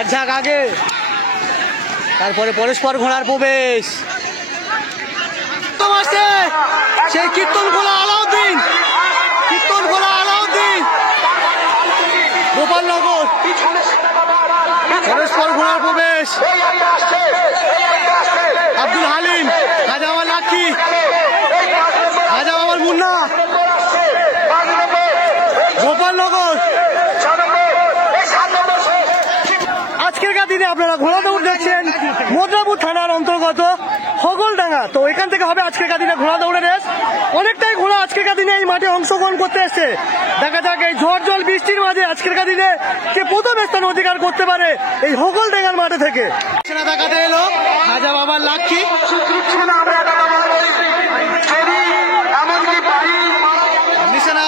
এক ঝাঁক আগে, তারপরে পরস্পর ঘোড়ার প্রবেশ। সেই কীর্তন খোলা আলাউদ্দিন, কীর্তন খোলা আলাউদ্দিন, গোপালনগর পরস্পর ঘোড়ার প্রবেশ। আব্দুল হালিম, খাজা বাবা লাক্ষী, খাজা বাবার মুন্না, গোপালনগর। আজকেরকার দিনে আপনারা ঘোড়া দৌড় দেখছেন মদ্রাপুর থানার অন্তর্গত হগলডাঙ্গা। তো এখান থেকে হবে আজকেরকার দিনে ঘোড়া দৌড়ের রেস। অনেকটাই ঘোড়া আজকেরকার দিনে এই মাঠে অংশগ্রহণ করতে এসছে। দেখা যাক এই ঝড় জল বৃষ্টির মাঝে আজকেরকার দিনে কে প্রথম স্থান অধিকার করতে পারে এই হগলডাঙ্গার মাঠে থেকে। দেখাতে এলো খাজা বাবার লাক্ষী, নিশানা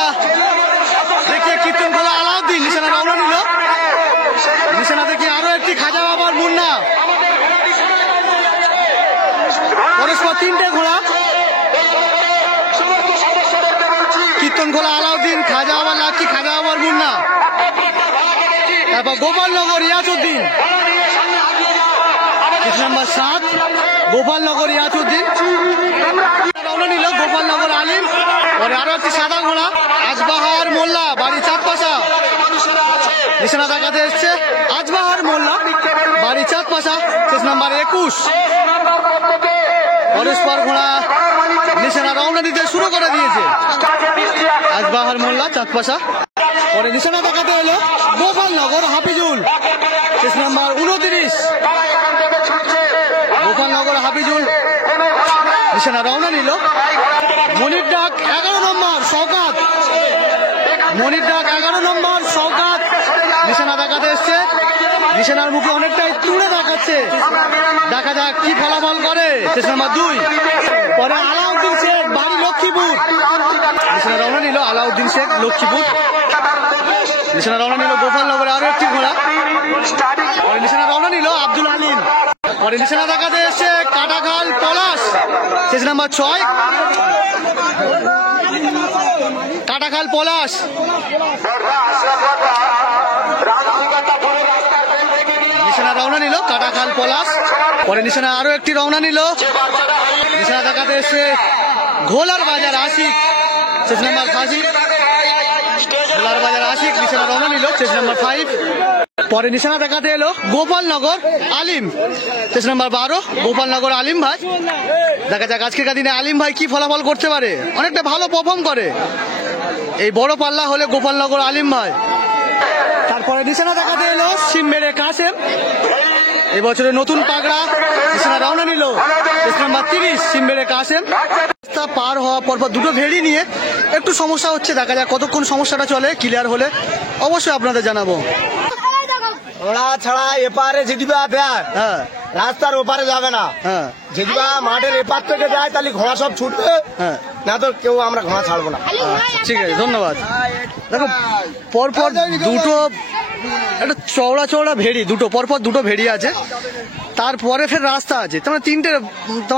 দেখিয়ে কীর্তন খোলা আলাউদ্দিন, নিশানা রওনা নিল। নিশানা দেখি আরো একটি খাজা বাবার মুন্না, পরস্পর তিনটে ঘোড়া। কীর্তন খোলা আলাউদ্দিন, খাজা বাবার লাক্ষী, খাজা বাবার মুন্না, তারপর গোপালনগর ইয়াসউদ্দিন, নম্বর 7 গোপালনগর ইয়াসউদ্দিন রওনা নিল। গোপালনগর আলিম, পরে আরো একটি সাদা ঘোড়া আজবাহার মোল্লা, বাড়ি চাঁদপাশা। নিশানা দেখাতে এসছে আজবাহার মোল্লা, বাড়ি চাঁদপাশা, শেষ নাম্বার 21। পরস্পর ঘোড়া নিশানা রওনা দিতে শুরু করে দিয়েছে আজবাহার মোল্লা, চাঁদপাশা। পরে নিশানা দেখাতে এলো গোপালনগর হাফিজুল, শেষ নাম্বার 29। গোপালনগর হাফিজুল নিশানা রওনা নিল। মনির ডাক 11 নম্বর শওকাত, মনির ডাক 11 নম্বর শওকাত নিশানা দেখাতে এসছে। নিশানার মুখে অনেকটাই তুলে দেখাচ্ছে, দেখা যাক কি ফলাফল করে। শেষ নাম্বার 2। পরে আলাউদ্দিন শেখ, বাড়ি লক্ষ্মীপুর, নিশানা রওনা নিল আলাউদ্দিন শেখ, লক্ষ্মীপুর। নিশানা রওনা নিল গোপালনগরে আরো একটি ঘোড়া। পরে নিশানা রওনা নিল আব্দুল আলিম। পরে নিশানা দেখাতে এসছে কাটাখাল পলাশ, শেষ নাম্বার 6। কাটাখাল পলাশ, নিশানা রওনা নিল কাটাখাল পলাশ। পরে নিশানা আরো একটি রওনা নিল। নিশানা দেখাতে এসছে ঘোলার বাজার আশিক, শেষ নাম্বার 5। ঘোলার বাজার আশিক নিশানা রওনা নিল, শেষ নাম্বার 5। পরে নিশানা দেখাতে এলো গোপালনগর আলিম, শেষ নাম্বার 12। গোপালনগর আলিম ভাই, দেখা যাক আজকের দিনে আলিম ভাই কি ফলাফল করতে পারে। অনেকটা ভালো পারফর্ম করে এই বড় পাল্লা হলে গোপালনগর আলিম ভাই। তারপরে নিশানা দেখাতে এলো সিমবেড়ে কাসেম, এবছরের নতুন পাগড়া, নিশানা রওনা নিল, শেষ নাম্বার 30। সিমবেড়ে কাসেম রাস্তা পার হওয়া পরপর দুটো ভেড়ি নিয়ে একটু সমস্যা হচ্ছে, দেখা যাক কতক্ষণ সমস্যাটা চলে। ক্লিয়ার হলে অবশ্যই আপনাদের জানাবো। ঘোড়া ছাড়া এপারে যেদিবা হ্যাঁ, রাস্তার ওপারে যাবে না। হ্যাঁ, যেদিবা মাঠের এপার থেকে যায় তাহলে ঘোড়া সব ছুটবে, হ্যাঁ, না তো কেউ আমরা ঘোড়া ছাড়বো না। ঠিক আছে, ধন্যবাদ। দেখো পরপর দুটো একটা চওড়া চওড়া ভেড়ি, দুটো পরপর দুটো ভেড়ি আছে, তারপরে ফের রাস্তা আছে, তার মানে তিনটে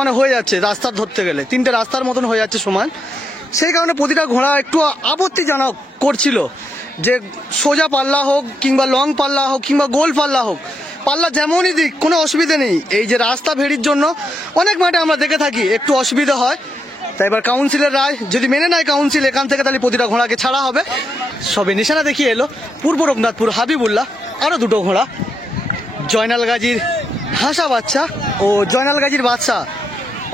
মানে হয়ে যাচ্ছে রাস্তার ধরতে গেলে, তিনটে রাস্তার মতন হয়ে যাচ্ছে সমান। সেই কারণে প্রতিটা ঘোড়া একটু আপত্তিজনক করছিল যে সোজা পাল্লা হোক কিংবা লং পাল্লা হোক কিংবা গোল পাল্লা হোক, পাল্লা যেমনই দিক কোনো অসুবিধা নেই। এই যে রাস্তা ভেড়ির জন্য অনেক মাঠে আমরা দেখে থাকি একটু অসুবিধা হয়। তাই এবার কাউন্সিলের রায় যদি মেনে নেয় কাউন্সিল এখান থেকে, তাহলে প্রতিটা ঘোড়াকে ছাড়া হবে। সবে নিশানা দেখিয়ে এলো পূর্ব রঘুনাথপুর হাবিবুল্লাহ, আরও দুটো ঘোড়া জয়নাল গাজীর হাসা বাচ্চা ও জয়নাল গাজীর বাচ্চা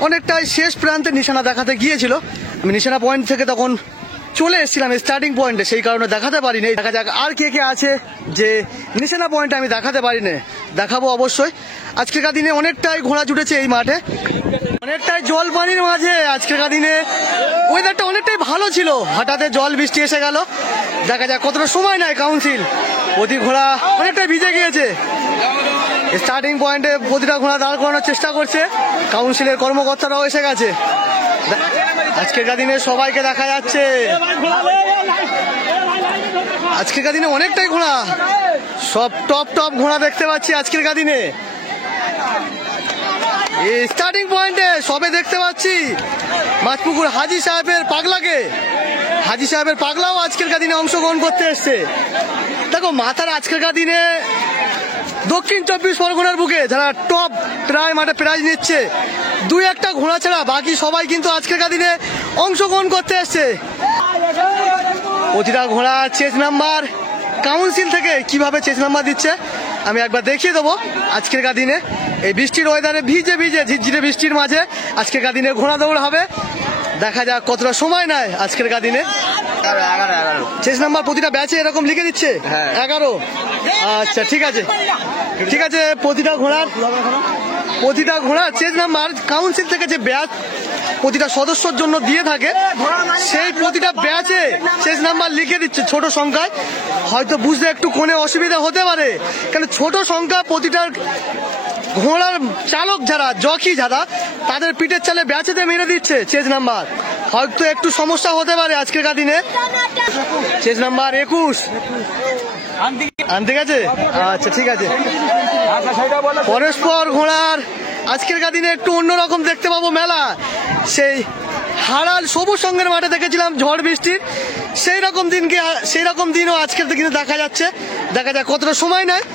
অনেকটাই শেষ প্রান্তে নিশানা দেখাতে গিয়েছিল। আমি নিশানা পয়েন্ট থেকে তখন চলে এসেছিলাম স্টার্টিং পয়েন্টে, সেই কারণে দেখাতে পারিনি। দেখা যাক আর কে কে আছে যে নিশানা পয়েন্টে আমি দেখাতে পারিনি, দেখাবো অবশ্যই। আজকেরকার দিনে অনেকটাই ঘোড়া জুটেছে এই মাঠে, অনেকটাই জল পানির মাঝে। আজকেরকার দিনে ওয়েদারটা অনেকটাই ভালো ছিল, হঠাৎ জল বৃষ্টি এসে গেল। দেখা যাক কতটা সময় নেয় কাউন্সিল। প্রতি ঘোড়া অনেকটাই ভিজে গিয়েছে। স্টার্টিং পয়েন্টে প্রতিটা ঘোড়া দাঁড় করানোর চেষ্টা করছে, কাউন্সিলের কর্মকর্তারাও এসে গেছে। আজকেরকার দিনে সবাইকে দেখা যাচ্ছে, আজকেরকার দিনে অনেকটাই ঘোড়া, সব টপ টপ ঘোড়া দেখতে পাচ্ছি আজকেরকার দিনে। এই স্টার্টিং পয়েন্টে সবে দেখতে পাচ্ছি মাছপুকুর হাজি সাহেবের পাগলাকে, হাজি সাহেবের পাগলাও আজকেরকার দিনে অংশগ্রহণ করতে এসছে। দেখো মাথার আজকেরকার দিনে দক্ষিণ 24 পরগনার বুকে যারা টপ প্রায় মাঠে প্রাইজ নিচ্ছে, দুই একটা ঘোড়া ছাড়া বাকি সবাই কিন্তু আজকেরকার দিনে অংশগ্রহণ করতে এসছে। প্রতিটা ঘোড়া চেস নাম্বার কাউন্সিল থেকে কিভাবে চেস নাম্বার দিচ্ছে আমি একবার দেখিয়ে দেবো। আজকেরকার দিনে এই বৃষ্টির ওয়েদারে ভিজে ভিজে ঝিরঝিরে বৃষ্টির মাঝে আজকেরকার দিনে ঘোড়া দৌড় হবে। দেখা যাক কতটা সময় নেয় আজকেরকার দিনে। 11 চেস নাম্বার প্রতিটা ব্যাচে এরকম লিখে দিচ্ছে 11। আচ্ছা ঠিক আছে ঠিক আছে। প্রতিটা ঘোড়া চেস নাম্বার কাউন্সিল থেকে যে ব্যাচ প্রতিটা সদস্যর জন্য দিয়ে থাকে, সেই প্রতিটা ব্যাচে চেস নাম্বার লিখে দিচ্ছে ছোট সংখ্যায়। হয়তো বুঝতে একটু কোনে অসুবিধা হতে পারে, কারণ ছোট সংখ্যা প্রতিটা ঘোড়ার চালক যারা জকি যারা তাদের পিঠের চালে ব্যাচেতে মেরে দিচ্ছে চেস নাম্বার, হয়তো একটু সমস্যা হতে পারে আজকেরকার দিনে। চেস নাম্বার 21 আনতে গেছে। আচ্ছা ঠিক আছে। পরস্পর ঘোড়ার আজকেরকার দিনে একটু অন্যরকম দেখতে পাবো মেলা। সেই হারাল সবুজ সঙ্গের মাঠে দেখেছিলাম ঝড় বৃষ্টির, সেই রকম দিনও আজকের কিন্তু দেখা যাচ্ছে। দেখা যাক কতটা সময় নেয়।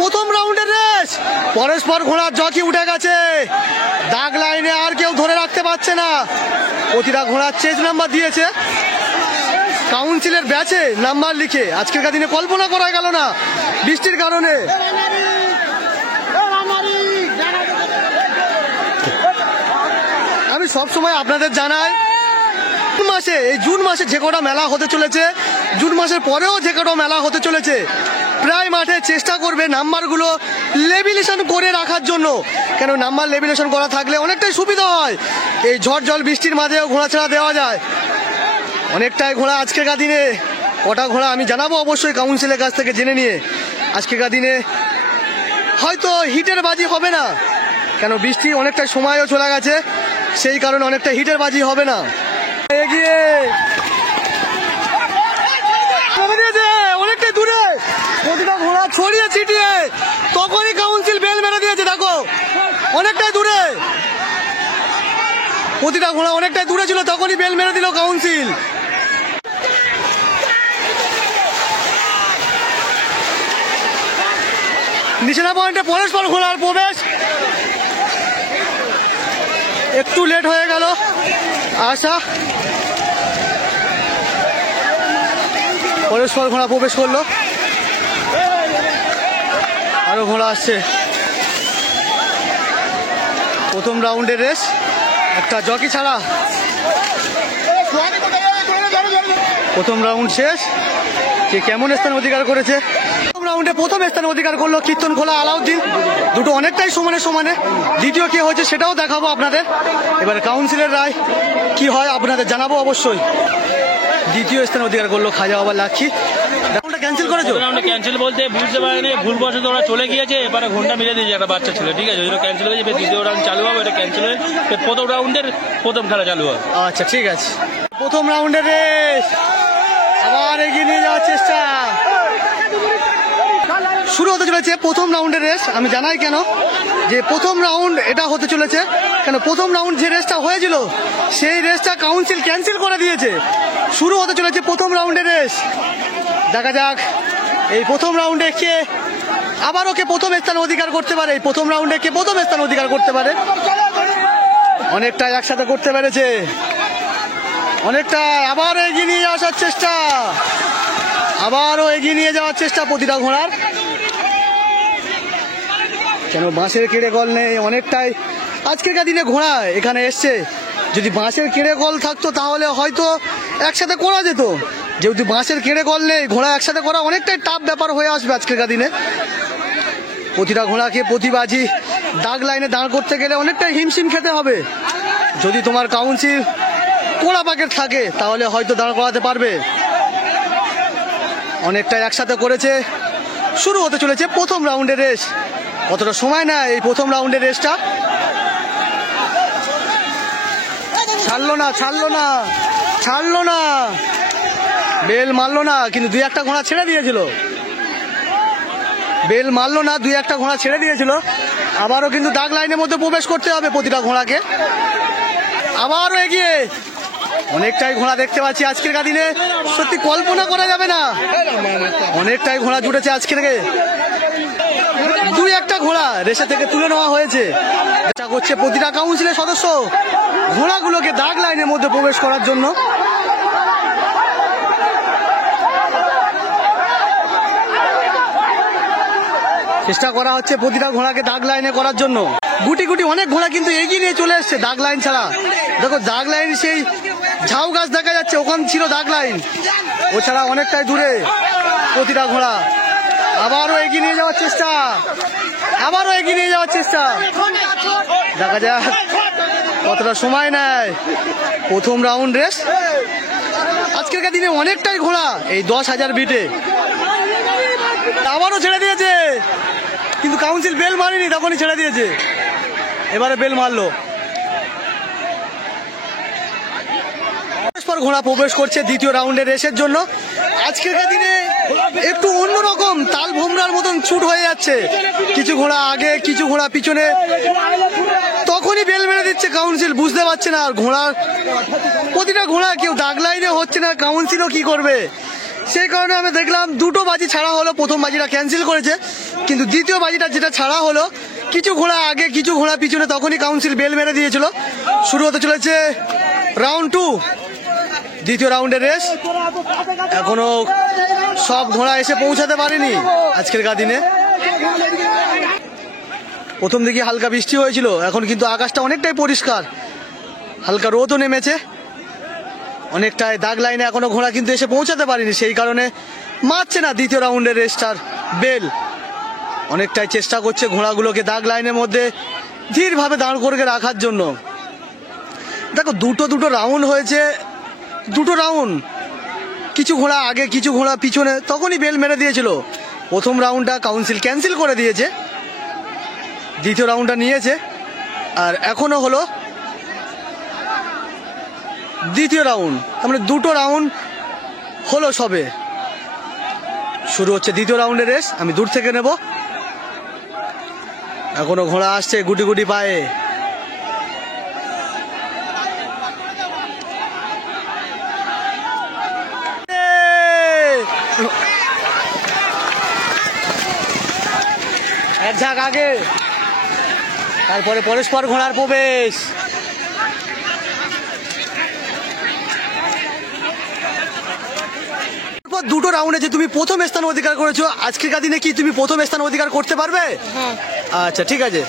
প্রথম রাউন্ডের রেস, পরস্পর ঘোড়ার জকি উঠে গেছে, দাগ লাইনে আর কেউ ধরে রাখতে পারছে না। প্রতিটা ঘোড়ার চেজ নাম্বার দিয়েছে কাউন্সিলের ব্যাচে নাম্বার লিখে। আজকেরকার দিনে কল্পনা করা গেল না বৃষ্টির কারণে। আমি সবসময় আপনাদের জানাই জুন মাসে যে কটা মেলা হতে চলেছে, জুন মাসের পরেও যে কটা মেলা হতে চলেছে, প্রায় মাঠে চেষ্টা করবে নাম্বারগুলো লেভিলেশন করে রাখার জন্য। কেন নাম্বার লেভিলেশন করা থাকলে অনেকটাই সুবিধা হয়, এই ঝড় জল বৃষ্টির মাঝেও ঘোড়া ছাড়া দেওয়া যায়। অনেকটাই ঘোড়া আজকেরকার দিনে কটা ঘোড়া আমি জানাবো অবশ্যই কাউন্সিলের কাছ থেকে জেনে নিয়ে। আজকেরকার দিনে হয়তো হিটের বাজি হবে না, কেন বৃষ্টি অনেকটা সময়ও চলে গেছে, সেই কারণে অনেকটা হিটের বাজি হবে না। এগিয়ে অনেকটাই দূরে প্রতিটা ঘোড়া ছড়িয়ে ছিটিয়ে তখনই কাউন্সিল বেল মেরে দিয়েছে। দেখো অনেকটাই দূরে, প্রতিটা ঘোড়া অনেকটাই দূরে ছিল, তখনই বেল মেরে দিল কাউন্সিল। নিশানা পয়েন্টে পরস্পর ঘোড়ার প্রবেশ একটু লেট হয়ে গেল আশা। পরস্পর ঘোড়া প্রবেশ করলো, আরো ঘোড়া আসছে। প্রথম রাউন্ডের রেস, একটা জকি ছাড়া প্রথম রাউন্ড শেষ। কে কেমন স্থান অধিকার করেছে? প্রথম রাউন্ডে প্রথম স্থান অধিকার করলো কীর্তনখোলা আলাউদ্দিন। দুটো অনেকটাই সমানে। দ্বিতীয় কে হয়েছে সেটাও দেখাবো আপনাদের। এবার কাউন্সিলের রায় কি হয় আপনাদের জানাবো অবশ্যই। দ্বিতীয় স্থান অধিকার করলো খাজা বাবা লাক্ষী। রাউন্ডটা ক্যান্সেল করেছো? রাউন্ডে ক্যান্সেল বলতে বুঝতে পারেনি, ভুলবশত ওরা চলে গিয়েছে, এবারে ঘন্টা মিলে দিয়েছে একটা বাচ্চা ছিল, ঠিক আছে, ওই জন্য ক্যান্সেল হয়েছে। দ্বিতীয় রাউন্ড চালু হবে, এটা ক্যান্সেল হয়ে প্রথম রাউন্ডের প্রথম খেলা চালু হবে। আচ্ছা ঠিক আছে। প্রথম রাউন্ডের রেস আবার এগিয়ে নিয়ে যাওয়ার চেষ্টা শুরু হতে চলেছে। প্রথম রাউন্ডের রেস আমি জানাই কেন যে প্রথম রাউন্ড এটা হতে চলেছে, কেন প্রথম রাউন্ড যে রেসটা হয়েছিল সেই রেসটা কাউন্সিল ক্যান্সেল করে দিয়েছে। শুরু হতে চলেছে প্রথম রাউন্ডের রেস। দেখা যাক এই প্রথম রাউন্ডে কে আবারও কে প্রথম স্থান অধিকার করতে পারে। এই প্রথম রাউন্ডে কে প্রথম স্থান অধিকার করতে পারে। অনেকটা একসাথে করতে পেরেছে, অনেকটা আবার এগিয়ে নিয়ে আসার চেষ্টা, আবারও এগিয়ে নিয়ে যাওয়ার চেষ্টা প্রতিটা ঘোড়ার। কেন বাঁশের কেড়ে কল নেই, অনেকটাই আজকেরকার দিনে ঘোড়া এখানে এসছে। যদি বাঁশের কেড়ে কল থাকতো তাহলে হয়তো একসাথে করা যেত, যেহেতু বাঁশের কেড়ে কল নেই ঘোড়া একসাথে করা অনেকটাই টাফ ব্যাপার হয়ে আসবে আজকেরকার দিনে। প্রতিটা ঘোড়াকে প্রতিবাজি দাগ লাইনে দাঁড় করতে গেলে অনেকটাই হিমশিম খেতে হবে। যদি তোমার কাউন্সিল কোড়া প্যাকেট থাকে তাহলে হয়তো দাঁড় করাতে পারবে। অনেকটা একসাথে করেছে। শুরু হতে চলেছে প্রথম রাউন্ডের রেস। কতটা সময় নেয় এই প্রথম রাউন্ডের রেসটা? ছাড়লো না, বেল মারলো না, কিন্তু দুই একটা ঘোড়া ছেড়ে দিয়েছিল। বেল মারলো না, দুই একটা ঘোড়া ছেড়ে দিয়েছিল। আবারও কিন্তু দাগ লাইনের মধ্যে প্রবেশ করতে হবে প্রতিটা ঘোড়াকে। আবারও এগিয়ে অনেকটাই ঘোড়া দেখতে পাচ্ছি আজকের দিনে, সত্যি কল্পনা করা যাবে না, অনেকটাই ঘোড়া জুটেছে আজকের। দুই একটা ঘোড়া রেসে থেকে তুলে নেওয়া হয়েছে। চেষ্টা করছে প্রতিটা কাউন্সিলের সদস্য ঘোড়াগুলোকে দাগ লাইনের মধ্যে প্রবেশ করার জন্য। চেষ্টা করা হচ্ছে প্রতিটা ঘোড়াকে দাগ লাইনে করার জন্য। গুটি গুটি অনেক ঘোড়া কিন্তু এগিয়ে নিয়ে চলে এসছে দাগ লাইন ছাড়া। দেখো দাগ লাইন সেই ঝাউ গাছ দেখা যাচ্ছে, ওখানে ছিল দাগ লাইন, ও ছাড়া অনেকটাই দূরে প্রতিটা ঘোড়া। আবারও এগিয়ে নিয়ে যাওয়ার চেষ্টা, আবারও এগিয়ে নিয়ে যাওয়ার চেষ্টা। দেখা যাক কতটা সময় নেয়। প্রথম রাউন্ড রেস আজকের দিনে অনেকটাই ঘোড়া এই 10,000 বিটে। আবারও ছেড়ে দিয়েছে, কিন্তু কাউন্সিল বেল মারেনি, তখনই ছেড়ে দিয়েছে। এবারে বেল মারলো। পরস্পর ঘোড়া প্রবেশ করছে দ্বিতীয় রাউন্ডের রেসের জন্য। আজকের দিনে একটু অন্যরকম তাল ভোমরার মতন ছুট হয়ে যাচ্ছে, কিছু ঘোড়া আগে কিছু ঘোড়া পিছনে, তখনই বেল মেরে দিচ্ছে কাউন্সিল, বুঝতে পারছে না। আর ঘোড়ার প্রতিটা ঘোড়া কেউ দাগ লাইনে হচ্ছে না, কাউন্সিলও কি করবে। সেই কারণে আমি দেখলাম দুটো বাজি ছাড়া হলো, প্রথম বাজিটা ক্যান্সেল করেছে, কিন্তু দ্বিতীয় বাজিটা যেটা ছাড়া হলো, কিছু ঘোড়া আগে কিছু ঘোড়া পিছনে, তখনই কাউন্সিল বেল মেরে দিয়েছিল। শুরু হতে চলেছে রাউন্ড 2, দ্বিতীয় রাউন্ডের রেস। এখনো সব ঘোড়া এসে পৌঁছাতে পারেনি আজকের দিনে। প্রথম দিকে হালকা বৃষ্টি হয়েছিল, এখন কিন্তু আকাশটা অনেকটাই পরিষ্কার, হালকা রোদও নেমেছে। অনেকটাই দাগ লাইনে এখনো ঘোড়া কিন্তু এসে পৌঁছাতে পারেনি, সেই কারণে মারছে না দ্বিতীয় রাউন্ডের রেসটার বেল। অনেকটাই চেষ্টা করছে ঘোড়াগুলোকে দাগ লাইনের মধ্যে ধীরভাবে দাঁড় করে রাখার জন্য। দেখো দুটো রাউন্ড হয়েছে, দুটো রাউন্ড, কিছু ঘোড়া আগে কিছু ঘোড়া পিছনে, তখনই বেল মেরে দিয়েছিল। প্রথম রাউন্ডটা কাউন্সিল ক্যান্সেল করে দিয়েছে, দ্বিতীয় রাউন্ডটা নিয়েছে, আর এখনো হলো দ্বিতীয় রাউন্ড। তার মানে দুটো রাউন্ড হলো সবে। শুরু হচ্ছে দ্বিতীয় রাউন্ডের রেস, আমি দূর থেকে নেব। এখনো ঘোড়া আসছে গুটি গুটি পায়ে। এক ঝাঁক আগে, তারপরে পরস্পর ঘোড়ার প্রবেশ। দুটো রাউন্ডে যে তুমি প্রথম স্থান অধিকার করেছো, আজকের দিনে কি তুমি প্রথম স্থান অধিকার করতে পারবে? আচ্ছা ঠিক আছে।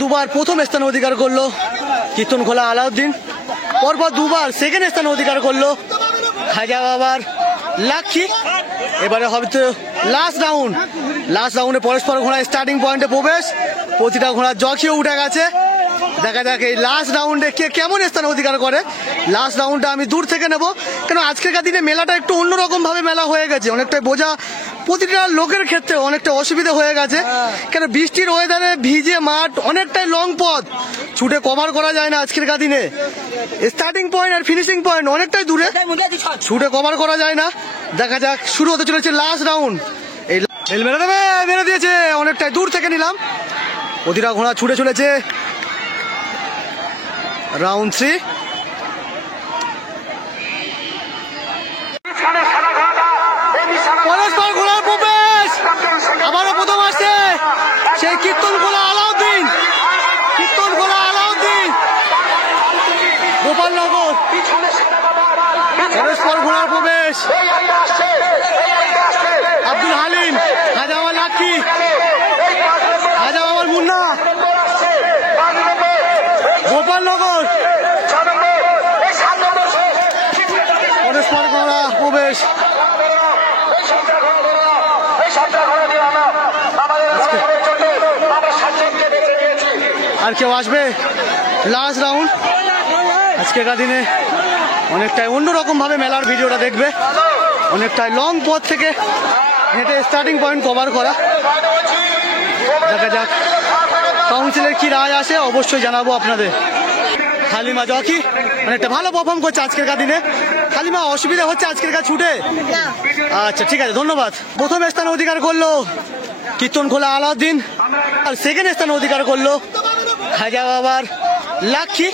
দুবার প্রথম স্থান অধিকার করলো কীর্তন খোলা আলাউদ্দিন, পরপর দুবার সেকেন্ড স্থান অধিকার করলো খাজা বাবার লাক্ষী। এবারে হবে তো লাস্ট রাউন্ড, লাস্ট রাউন্ডে পরস্পর ঘোড়া স্টার্টিং পয়েন্টে প্রবেশ, প্রতিটা ঘোড়ার জকিও উঠে গেছে। দেখা যাক এই লাস্ট রাউন্ডে কে কেমন স্থান অধিকার করে। লাস্ট রাউন্ডটা আমি দূর থেকে নেব, কেন আজকের দিনে মেলাটা একটু অন্যরকম ভাবে মেলা হয়ে গেছে, অনেকটাই বোঝা প্রতিটা লোকের ক্ষেত্রে অনেকটা অসুবিধা হয়ে গেছে, কেন বৃষ্টির ওয়েদারে ভিজে মাঠ, অনেকটাই লং পথ, ছুটে কভার করা যায় না আজকের দিনে। স্টার্টিং পয়েন্ট আর ফিনিশিং পয়েন্ট অনেকটাই দূরে, ছুটে কভার করা যায় না। দেখা যাক, শুরু হতে চলেছে লাস্ট রাউন্ড। এই মেরে দেবে, মেরে দিয়েছে, অনেকটাই দূর থেকে নিলাম। প্রতিটা ঘোড়া ছুটে চলেছে রাউন্ড 3। পরস্পর ঘোড়ার প্রবেশ, আবারও প্রথম আসছে সেই কীর্তন খোলা আলাউদ্দিন, কীর্তন খোলা আলাউদ্দিন গোপালনগর। পরস্পর ঘোড়ার প্রবেশ আব্দুল হালিম, খাজা বাবার লাক্ষী, খাজা বাবার মুন্না, গোপালনগর। পরস্পর ঘোড়া প্রবেশ, আর কেউ আসবে লাস্ট রাউন্ড। আজকের দিনে অনেকটাই অন্যরকম ভাবে মেলার ভিডিওটা দেখবে, অনেকটাই লং পথ থেকে হেঁটে স্টার্টিং পয়েন্ট কভার করা। দেখা যাক কাউন্সিলের কি রায় আসে, অবশ্যই জানাবো আপনাদের। হালিমা জকি অনেকটা ভালো পারফর্ম করছে আজকের দিনে। হালিমা অসুবিধা হচ্ছে আজকের ছুটে? আচ্ছা ঠিক আছে, ধন্যবাদ। প্রথম স্থান অধিকার করলো কীর্তন খোলা আলাউদ্দিন, আর সেকেন্ড স্থান অধিকার করলো খাজা বাবার লাক্ষী।